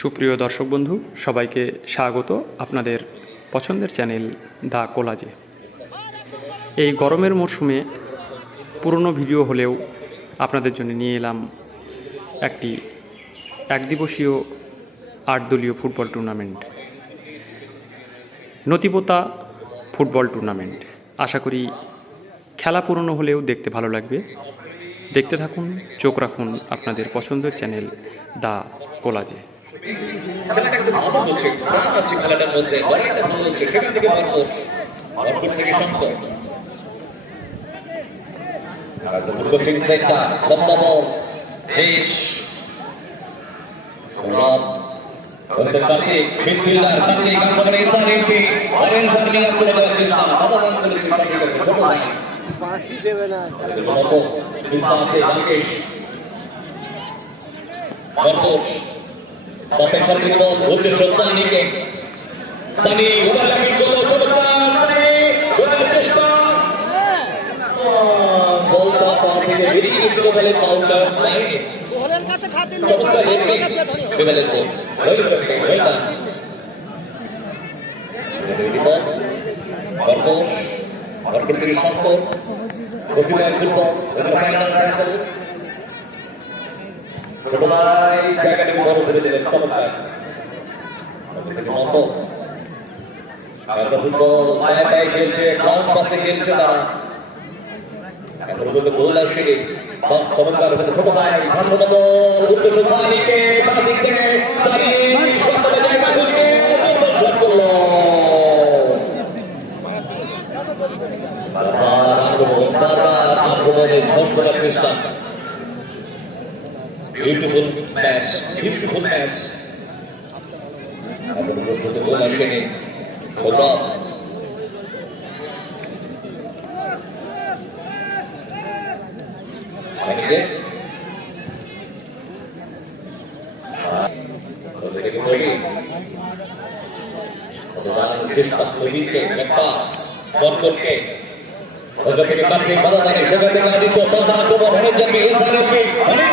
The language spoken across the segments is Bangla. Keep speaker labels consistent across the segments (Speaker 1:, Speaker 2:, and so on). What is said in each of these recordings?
Speaker 1: সুপ্রিয় দর্শক বন্ধু, সবাইকে স্বাগত আপনাদের পছন্দের চ্যানেল দা কোলাজে। এই গরমের মরশুমে পুরনো ভিডিও হলেও আপনাদের জন্য নিয়ে এলাম একটি একদিবসীয় আট দলীয় football tournament. Natipota football tournament. আশা করি খেলা পুরনো হলেও দেখতে ভালো লাগবে। দেখতে থাকুন, চোখ রাখুন আপনাদের পছন্দের চ্যানেল দা কোলাজে।
Speaker 2: খেলাটা কিন্তু ভালো হচ্ছে প্রাণ আছে খেলাটার মধ্যে লড়াইটা ভালো হচ্ছে। সেখান থেকে থেকে শঙ্কর নতুন কোচিং সেন্টার লম্বা বল মারকুট অপেক্ষার বিপদ উদ্দেশ্য সানিকে সানি ওভারল্যাপিং করল চমৎকার সানি ওভার চেষ্টা। বলটা পা থেকে বেরিয়ে গেছিল বলে ফাউলটা লাইনে।
Speaker 3: গোলের কাছে খাতির নেই
Speaker 2: চমৎকার রেফারি বেবেলের গোল থেকে ওয়েলডান বিপদ মারকুট মারকুট থেকে শঙ্কর গতিময় ফুটবল ফাইনাল ট্যাকল ছোটবেলায় জায়গাটাকে বড় করে দিলেন চমৎকার মতো এখন ফুটবল পায়ে পায়ে খেলছে গ্রাউন্ড পাশে খেলছে তারা। এখন পর্যন্ত গোল আসেনি। চমৎকার হতে ছোট ভাই, ভাষণ উদ্দেশ্য সানিকে বাঁ দিক থেকে সানি সপ্তমে জায়গা খুঁজছে দুর্বল শট করল বারবার আক্রমণ বারবার আক্রমণের ঝড় তোলার চেষ্টা। বিউটিফুল ম্যাচ বিউটিফুল ম্যাচ এখন পর্যন্ত গোল আসেনি সৌরভ চেষ্টা নবীনকে পাস বরকতকে ওদের থেকে কার্তিক ভালো জানে সেখান থেকে আদিত্য তথা আক্রমণ অনেক জন্মে এসআরএফপি অনেক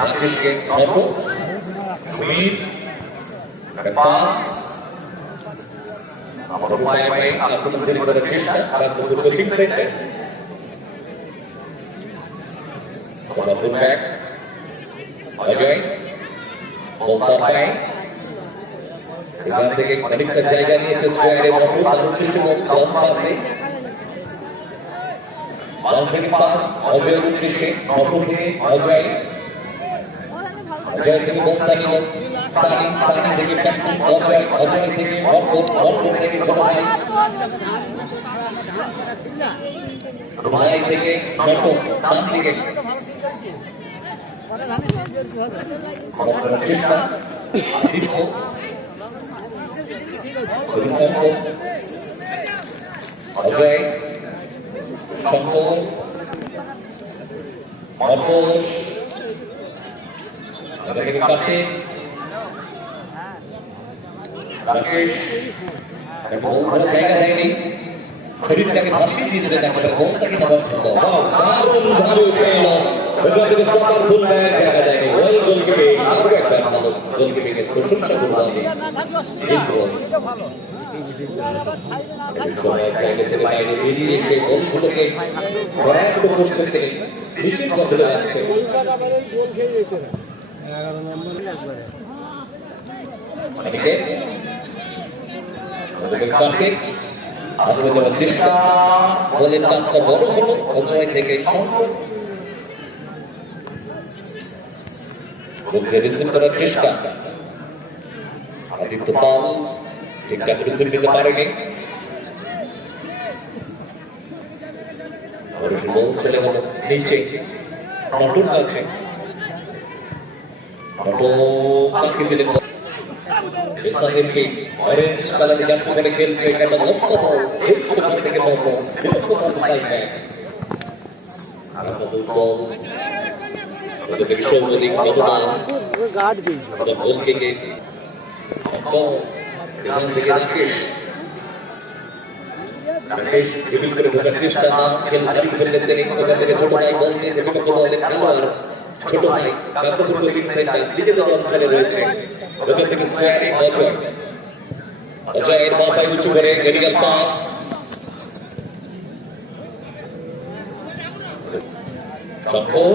Speaker 2: রাকেশকে নটো সুমিত? পাস? আমার পায়ে পায়ে আক্রমণ তৈরি করার চেষ্টা Rajpur coaching centre Samapur back Ajay বলতা পায়। এখান থেকে অনেকটা জায়গা নিয়েছে স্কোয়ারের মতো, তার উদ্দেশ্য পাসে বাউন্সিং পাস অজয়ের উদ্দেশ্যে থেকে অজয়। অজয় থেকে বলতা নিল সানি সানি থেকে ব্যক্তি অজয় অজয় থেকে মর্কট মর্কট থেকে ছোট ভাই ভাই থেকে নটো ডান দিকে। অজয় শঙ্কর অপোষ থেকে কাটে রাকেশ বল ধরার জায়গা দেয়নি। শরীরটাকে ভাসিয়ে দিয়েছিলেন একেবারে বলটাকে নেওয়ার জন্য। বাহ, দারুণ ভাবে থেকে স্কটার দেয়নি কিন্তু সময় জায়গা ছেড়ে বাইরে বেরিয়ে এসে গোলগুলোকে করায়ত্ত করছেন তিনি। নিচের দখলে রাখছেন
Speaker 3: গোল খেয়ে যেতে না এগারো নম্বরে একবারে
Speaker 2: অনেকে কার্তিক আগ্রহ চেষ্টা বলের কাজটা বড় হলো। অজয় থেকে শঙ্কর বলকে রিসিভ করার চেষ্টা। আদিত্য পাল ঠিকঠাক রিসিভ দিতে পারেনি। চলে গেল নিচে। নটুর কাছে খেলছে? আর ওদের থেকে সৌজনিক গতমান
Speaker 3: গার্ড দিয়েছে
Speaker 2: থেকে এখান থেকে রাকেশ রাকেশ ড্রিবল করে ঢোকার চেষ্টা না খেল হারিয়ে ফেললেন তিনি। ওখান থেকে ছোট ভাই বল নিয়ে থেকে বিপক্ষ দলের খেলোয়াড় ছোট ভাই কাকপুর কোচিং সেন্টার নিজেদের অঞ্চলে রয়েছে। ওখান থেকে স্কোয়ারে অজয়। অজয়ের মা পায়ে উঁচু করে এরিয়াল পাস শঙ্কর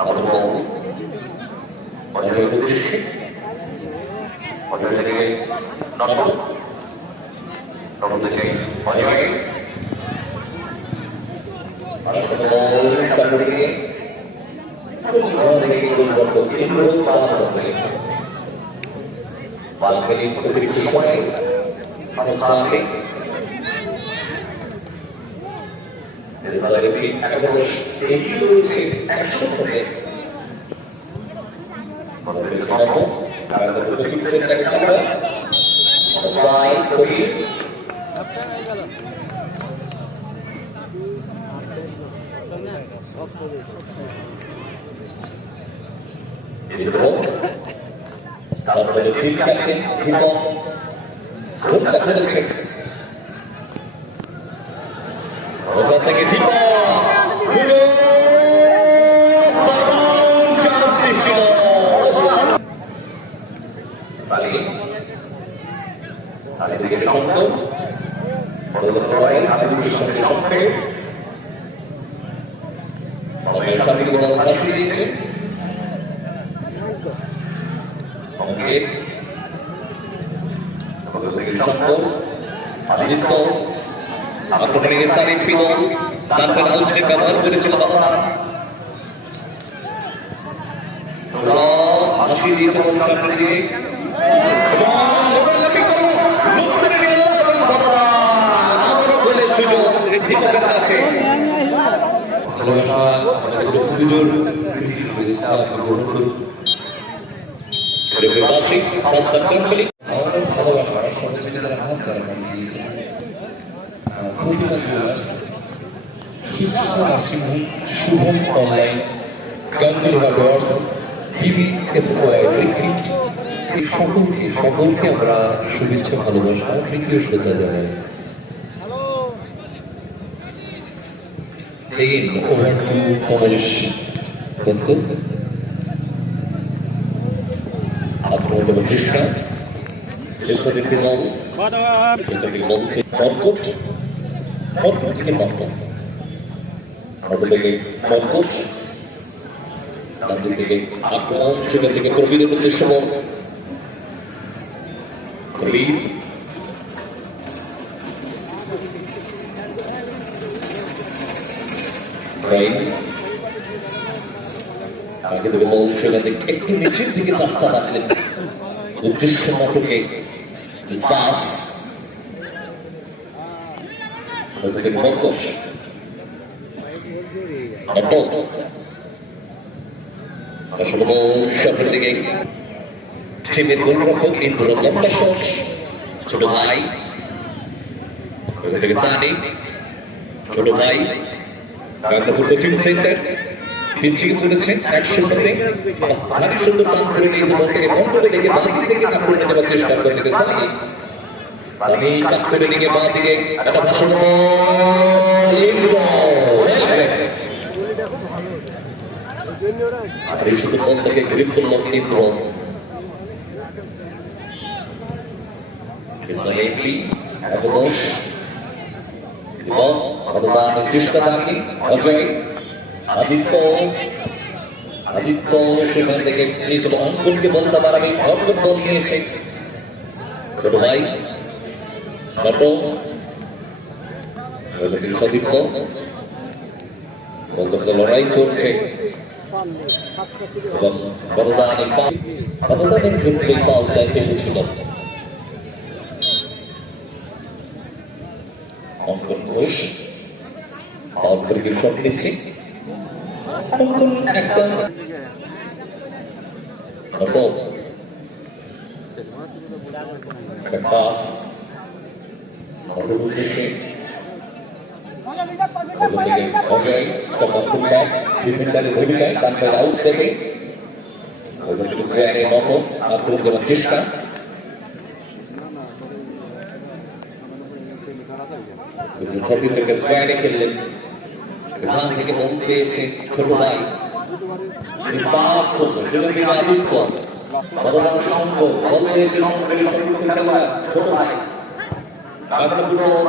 Speaker 2: আমাদের বল অজয়ের উদ্দেশ্যে অজয় থেকে নটন নটন থেকে অজয়। আসলে বল সামনে দিকে বালখালীর অতিরিক্ত সময়। অবস্থানে রেজাল্টে এখনও এগিয়ে রয়েছে একশো থেকে তারপরে ক্যাপ্টেন দীপক হত্যা করেছে হাউসকে ব্যবহার করেছিল বাবা দিয়েছে বল সামনের দিকে এবং লোকালাপি করল, লুপ করে নিল এবং বাবা আবারও গোলের সুযোগ দীপকের কাছে
Speaker 4: ভালোবাসা আমাদের পুজোর গ্রহণ করুন
Speaker 2: বাসিক ফার্স্ট কমপ্লিট
Speaker 4: আমাদের ভালোবাসা সহযোগিতার হাত যারা বাড়িয়ে দিয়েছে প্রতিমা জুয়েলার্স শুভম অনলাইন সকলকে সকলকে আমরা শুভেচ্ছা ভালোবাসা তৃতীয় শ্রদ্ধা জানাই। Again, over to Kamlesh Dutta
Speaker 2: আক্রমণ চেষ্টা এসআর এমপি এটা থেকে বল মর্কট মর্কট থেকে মর্কট মর্কট থেকে মর্কট তার থেকে আক্রমণ সেখান থেকে প্রবীরের উদ্দেশ্য বল প্রবীর রাইট আগে থেকে বল সেখান একটু নিচের দিকে রাস্তা রাখলেন উদ্দেশ্য মতকে বাস ছোট ভাই। থেকে সানি ছোট ভাই। কাকনাপুর কোচিং সেন্টার পিছিয়ে পড়েছে এক শূন্যতে ভারী সুন্দর টান করে নিয়েছে বল থেকে কন্ট্রোলে লেগে বাঁ দিক থেকে কাপ করে নেওয়ার চেষ্টা করতে সানি। সানি কাপ করে নিয়ে বাঁ দিকে একটা ভাষণ ভারী সুন্দর বল থেকে গ্রিপ করল ইন্দ্র Isolati, Abudosh, এবং চেষ্টা রাখি অজয়, আদিত্য আদিত্য সেখান থেকে নিয়েছিল অঙ্কনকে বলতে পারাবে অঙ্কন বল নিয়েছে। ছোট ভাই সতীর্থ লড়াই চলছে। এবং বড়দানের পাল বড়দানের ক্ষেত্রে পালটা এসেছিল। অঙ্কন ঘোষ পাউল করে শট অঙ্কন একটা। পাস। উদ্দেশ্যে Ajay stop off full back ডিফেন্ডারের ভূমিকায় ডান পায়ে আউট থেকে মতো আক্রমণ করার চেষ্টা। ক্ষতি থেকে স্কোয়ারে খেললেন। এখান থেকে বল পেয়েছে ছোট ভাই। আদিত্য ভগবান শঙ্খ বল পেয়েছে খেলোয়াড় ছোট ভাই। আক্রমণ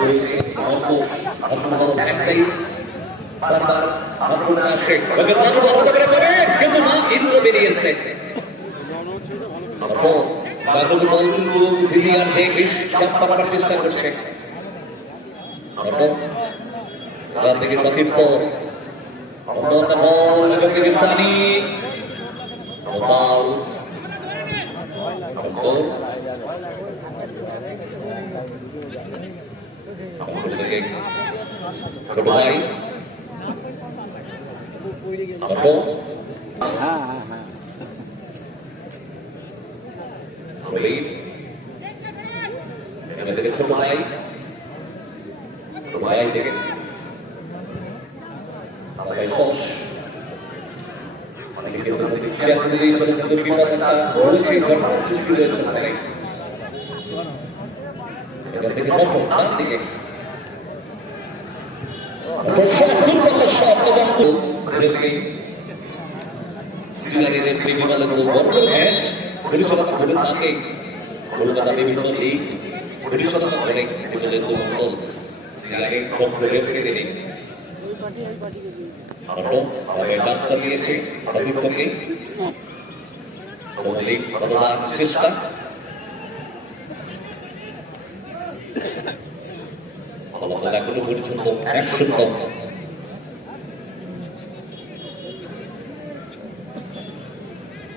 Speaker 2: সৌরভ রয়েছে। অঙ্কুশ আসনবল একটাই। বারবার পারে পারে কিন্তু না ইন্দ্র বেরিয়েছে। বাগল বল কিন্তু দিল্লি আর হে বেশ করার চেষ্টা করছে বল থেকে। ছোট ভাই থেকে ছোট ভাই ভাই থেকে। ঘটনা সৃষ্টি হয়েছে থেকে দুর্গত শট এবং রেফারি সিনারিদের ক্রিমিনাল ম্যাচ পরিচালনা করে থাকে কলকাতা বিভিন্ন লিগ পরিচালনা করে হোটেলের দুমঙ্গল সিনারি ডক্টর রেফারি দিনে অটো আগে রাস্তা দিয়েছে আদিত্যকে কোমলি বড়দার চেষ্টা ফলাফল এখনও পর্যন্ত এক শূন্য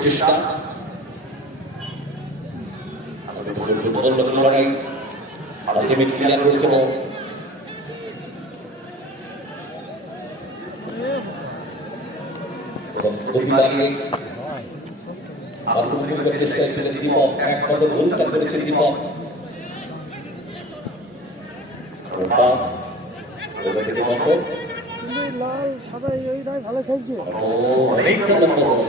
Speaker 2: প্রচেষ্টা। আমাদের চতুর্থ দল লড়াই আলটিমেট ক্লিয়ার করেছে বল। এবং গতি বাড়িয়ে করার চেষ্টা ছিলেন দীপক এক পদে ভুলটা করেছে দীপক পাস ওটা থেকে
Speaker 3: এই লাল সাদা ভালো খেলছে।
Speaker 2: ও অনেকটা লম্বা বল।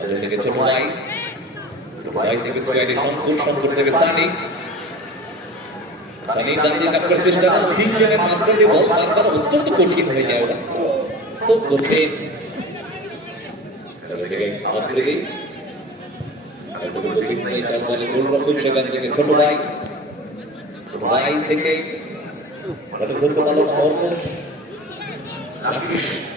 Speaker 2: অজয় থেকে ছোট ভাই ভাই থেকে সোয়াইলি শঙ্কুর শঙ্কুর থেকে সানি। সানি দিয়ে কাটার চেষ্টা করে, তিন জনের মাঝখান দিয়ে বল পার করা অত্যন্ত কঠিন হয়ে যায় ওরা। তো কঠিন। থেকে ছোট ভাই। ভাই থেকে ধরতে পারল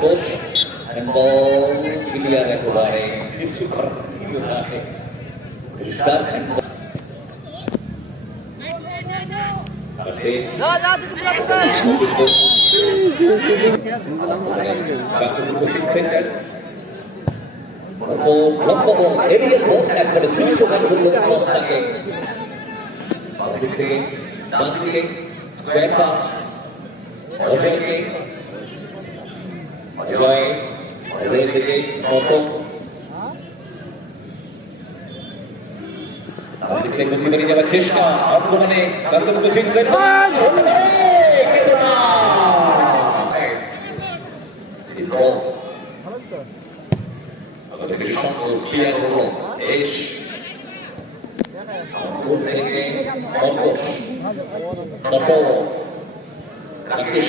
Speaker 2: কোচ বল ক্লিয়ার একেবারে কিছু করার নেই পরিষ্কার handball। হাতে কাকুর কোচিং সেন্টার ও লম্বা বল এরিয়াল বল একবারে সুইচ ওভার করল ক্রসটাকে দিক থেকে ডান দিকে স্কোয়ার পাস অজয়কে অজয় অজয় থেকে অটো দিক গতি করে যাওয়ার চেষ্টা বর্তমানে কাকুর কোচিং সেন্টার হতে পারে কিন্তু না আমাদের শঙ্কর ক্লিয়ার হলো এইচ শঙ্কর থেকে অঙ্কশ নট রাকেশ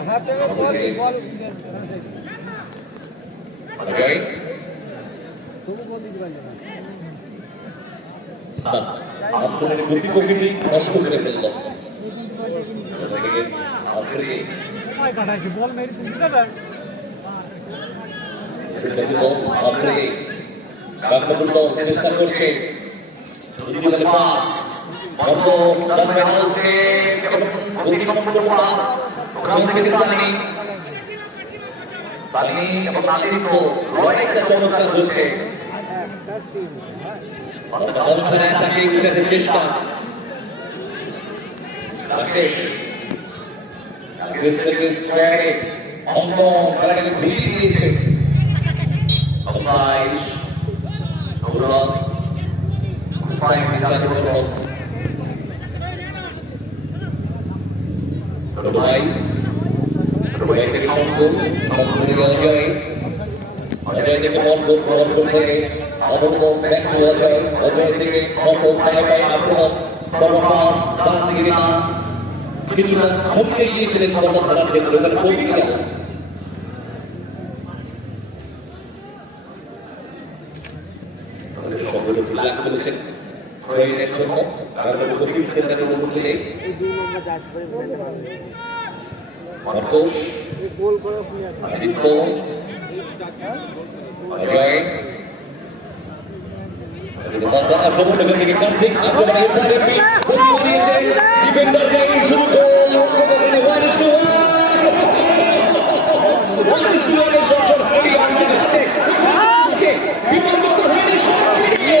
Speaker 2: আপনার প্রকৃতি নষ্ট করে ফেলল চেষ্টা করছে পাস পাস ওখান থেকে সানি সানি এবং আদিত্য লড়াইটা চমৎকার হচ্ছে চমৎকার অ্যাটাকে উঠাতে চেষ্টা রাকেশ রাকেশ থেকে স্কোয়ারে। অঙ্কন খেলাটাকে ঘুরিয়ে দিয়েছে। অফসাইড। সৌরভ। অফসাইড, বিচার করল। ভাই ভাই থেকে শঙ্কর শঙ্কর থেকে অজয়। অজয় থেকে মনপুর মনপুর থেকে অথর্ব ব্যাক টু অজয়। অজয় থেকে মনপুর পায়ে পায়ে আক্রমণ। কর্মপাস ডান দিকে রিমা কিছুটা থমকে গিয়েছিলেন বলটা ধরার ক্ষেত্রে ওখানে কমে গেল শব্দ ফ্ল্যাগ তুলেছেন জন্য কারণ কোচিং সেন্টারের
Speaker 3: আপনি এখন
Speaker 2: আদিত্য, অজয় আক্রমণ এখান থেকে কার্তিক, আক্রমণ এসআরএপি প্রতিমা ডিফেন্ডার নেই শুরু goal one is two one is two shot shot হাতে। হাতে বিপদমুক্ত হয়নি শট বেরিয়ে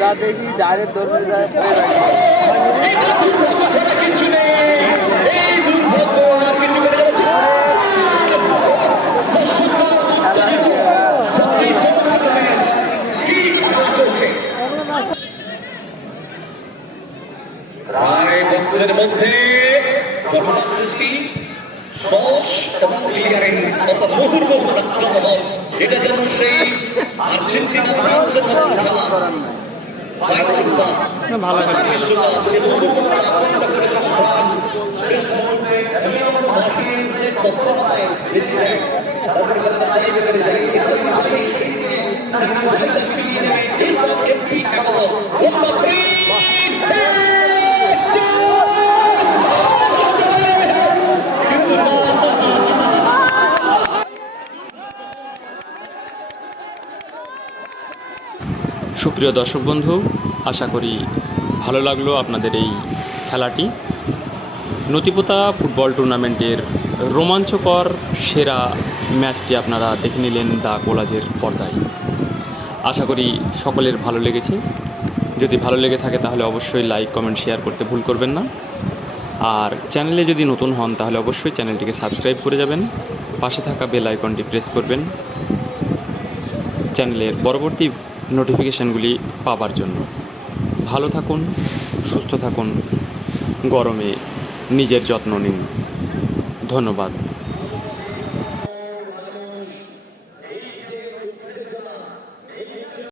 Speaker 2: যা
Speaker 3: দেখি ডাইরেক্ট ধরবে যায়
Speaker 2: কিছু নেই রায় বক্সের মধ্যে ঘটনা সৃষ্টি, সহজ এবং ক্লিয়ারেন্স অর্থাৎ মুহুর্মুহু আক্রমণ এটা যেন সেই আর্জেন্টিনা ফ্রান্সের মতো খেলা। ফাইনালটা
Speaker 1: ভালো খেলা।
Speaker 2: বিশ্বকাপ যে মুহুর্মুহু আক্রমণটা করেছিল ফ্রান্স শেষ মুহূর্তে এমিলিয়ানো মার্টিনেজের তৎপরতায় বেঁচে যায় তারপরে খেলাটা চাইবে করে যায় ইতালি চাইবে সেই দিকে জায়গা ছিনিয়ে নেবে এসব এমপি একাদশ ওয়ান থ্রি
Speaker 1: সুপ্রিয় দর্শক বন্ধু, আশা করি ভালো লাগল আপনাদের এই খেলাটি। নতিপোতা ফুটবল টুর্নামেন্টের রোমাঞ্চকর সেরা ম্যাচটি আপনারা দেখে নিলেন দা কোলাজের পর্দায়। আশা করি সকলের ভালো লেগেছে। যদি ভালো লেগে থাকে তাহলে অবশ্যই লাইক, কমেন্ট, শেয়ার করতে ভুল করবেন না। আর চ্যানেলে যদি নতুন হন তাহলে অবশ্যই চ্যানেলটিকে সাবস্ক্রাইব করে যাবেন। পাশে থাকা বেল আইকনটি প্রেস করবেন। চ্যানেলের পরবর্তী নোটিফিকেশানগুলি পাবার জন্য। ভালো থাকুন সুস্থ থাকুন গরমে নিজের যত্ন নিন। ধন্যবাদ।